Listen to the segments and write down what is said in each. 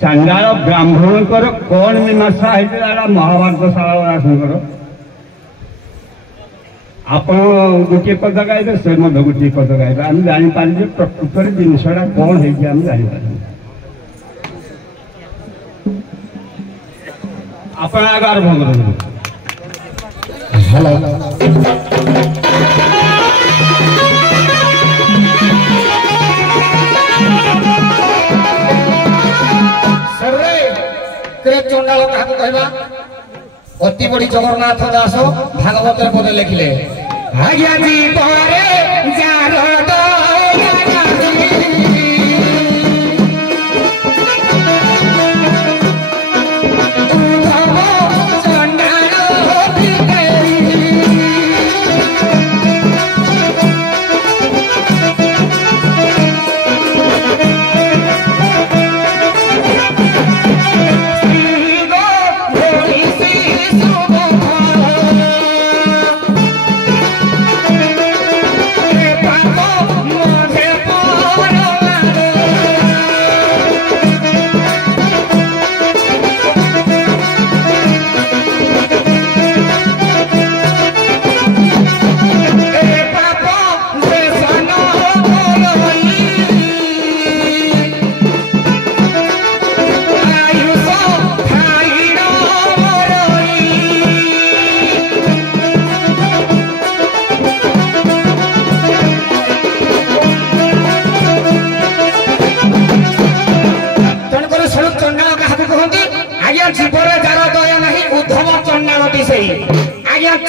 चांडाल ब्राह्मण कौन मीमांसा होता महाभारत शाला आप गोटे पद गाइबे से गोटे पद गाइबे आम जापर प्रकृत जिनसा कौन है जापर आप आरंभ कर चंडाल क्या कहवा अति बड़ी जगन्नाथ दास भागवत पद लिखिले आज्ञा जी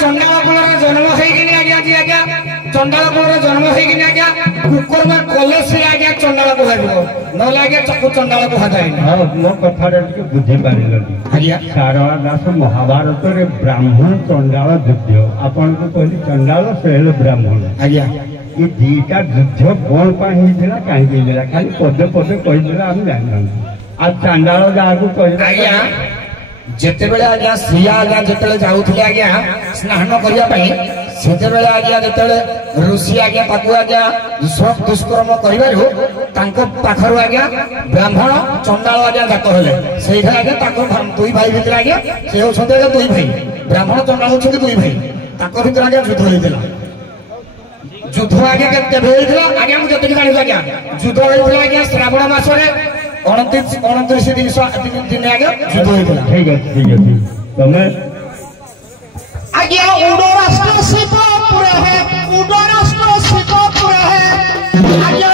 चंडाल कुल जन्म चंडाल कुल जन्म आज्ञा कुकुरमा कले सी आज्ञा चंडाल कह ना आज्ञा चकु चंडाल कह मो कथा बुझी पारे शारदा दास महाभारत ब्राह्मण चंडाल युद्ध आपन को कहली चंडाल से ब्राह्मण आज्ञा ये दीटा युद्ध कौन होता कहीं खाली पदे पदे कहीदेला आम जाना आ चंडाल जहाँ कह आज्ञा जिते बेले आज्ञा श्रिया आज्ञा जिते जाऊले आज्ञा स्नान करने से आज्ञा जिते ऋषि आज्ञा आज्ञा सब दुष्कर्म कर आज्ञा ब्राह्मण चंडाल आज्ञा जात हेले से आज्ञा दुई भाई भितर आज्ञा से होते दुई भाई ब्राह्मण चंडाल होती दुई भाई भितर आज्ञा युद्ध होता युद्ध आज्ञा केवे आज्ञा मुझे जानी आज्ञा युद्ध होता आज्ञा श्रावण मासरे 29 दिन आगे युद्ध होता ठीक है तुम आज्ञा उडो राष्ट्र शिवपुर है उडो राष्ट्र शिवपुर है आज्ञा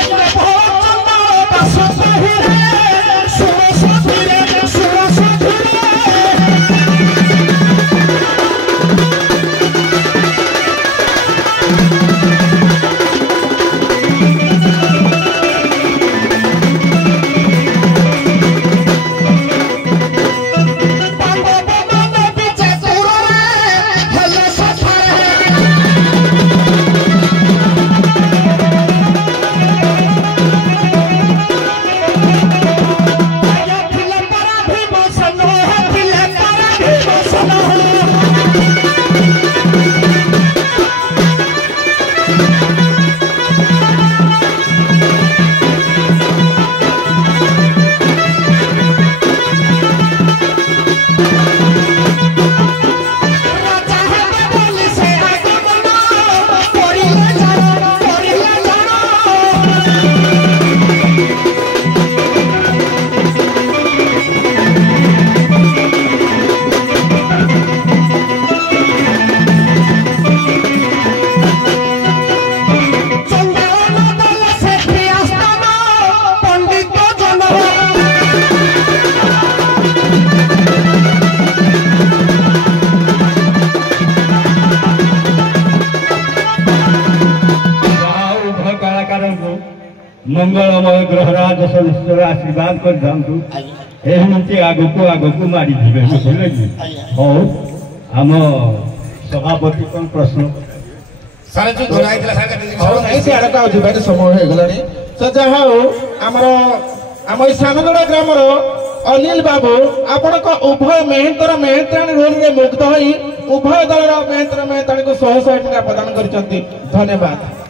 मंगलमय ग्रहराज सनिश्चर आशीर्वाद कर जातु आग को मारी बुझे कि हौ आम सभापति कौन प्रश्न समय हो गला तो जहाँ आम सानगड़ा ग्राम अनिल बाबू आपण उभय मेहतर मेहतराणी रोल में मुग्ध हो उभय दल मेहतर मेहतराणी को 100 टका प्रदान कर धन्यवाद।